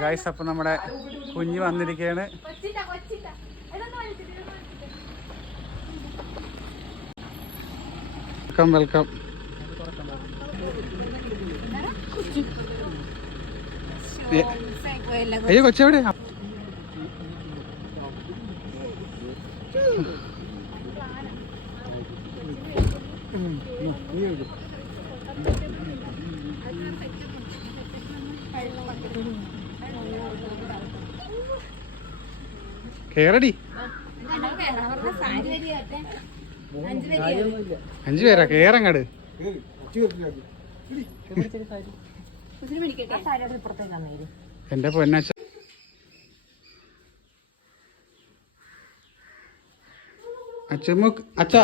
Guys അപ്പൊ നമ്മുടെ കുഞ്ഞ് വലിച്ചിട്ട് വെൽക്കം വെൽക്കം അയ്യോ കൊച്ചെവിടെ കേറടി. അഞ്ചു പേരാ കേറങ്ങട്. എന്റെ പൊന്നച്ച അച്ഛമ്മ അച്ഛാ.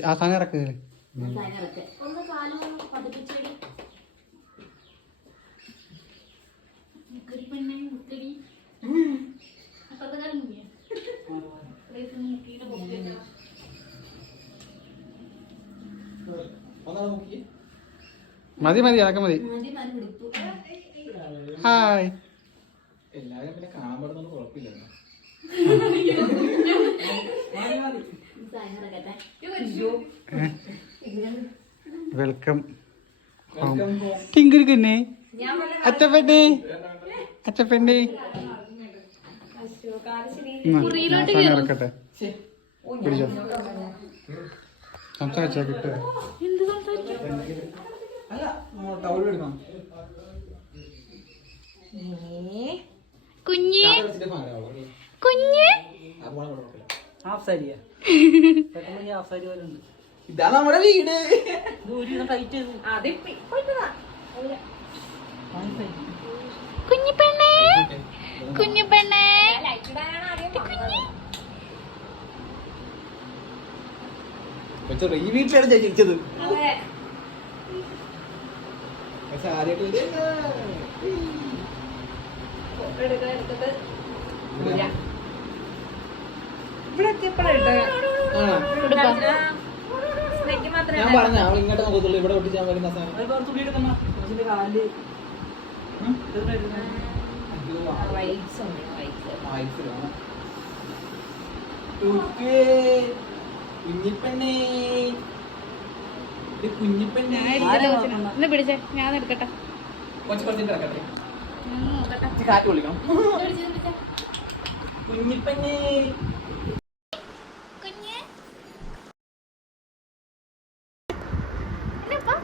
ആ സാധനം ഇറക്ക് ഒന്ന് കാലും പതിപ്പിച്ചടി മുക്കടി പെണ്ണെ മുക്കടി അപ്പുറത്തെ കാലം മുങ്ങിയ മുക്കിയുടെ പൊക്കിട്ട് മതി മതി അതൊക്കെ മതി. ഹായ്. എല്ലാവരും പിന്നെ കാണാൻ പറ്റുന്ന കുഴപ്പമില്ലല്ലോ. വെൽക്കം. ടിങ്കിരിക്കന്നെ. ഇറക്കട്ടെ പിടിച്ചോ. സംസാരിച്ചാ കിട്ടുക. ടൗൾ എടുക്കണം. കുഞ്ഞ്? കുഞ്ഞ്? ഹാഫ് സാരിയാ ഇതാ നമ്മുടെ വീട്. കുഞ്ഞു പെണ്ണേ. കുഞ്ഞു പെണ്ണേ. ഈ വീട്ടിലാണ് ഞാൻ ജനിച്ചത് ആദ്യമായിട്ട് ആണോ? ഞാൻ പറഞ്ഞ അവൾ ഇങ്ങോട്ട് നോക്കത്തുള്ളൂ ഇവിടെ വരുന്ന വയസ്സ് വേണം. ഉപ്പേ, കുഞ്ഞിപ്പെണ്ണേ. ഇത് കുഞ്ഞിപ്പെണ്ണേ. പിടിച്ചേ ഞാൻ എടുക്കട്ടെ. കുറച്ച് കുറച്ച് കിടക്കട്ടെ ഞാൻ നോക്കട്ടെ. ഇച്ചിരി കാറ്റ് പിടിച്ചേ. കുഞ്ഞിപ്പെണ്ണേ കുഞ്ഞ് എന്നപ്പാ?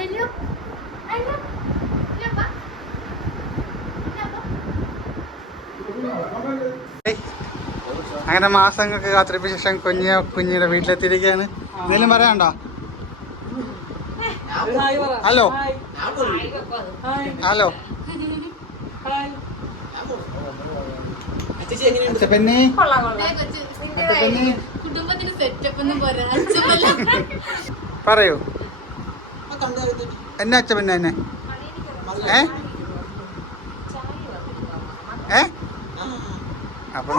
അയ്യോ. അയ്യോ. എന്നപ്പാ? എന്നപ്പാ? അങ്ങനെ മാസങ്ങൾക്ക് കാത്തിരിപ്പ് ശേഷം കുഞ്ഞ കുഞ്ഞിയുടെ വീട്ടിലെത്തിയിരിക്കുകയാണ്. എന്തെങ്കിലും പറയാനുണ്ടോ? ഹലോ. ഹലോ? പറയൂ. എന്നെ അച്ഛൻ പിന്നെ എന്നെ. ഏ? ഏ? അപ്പം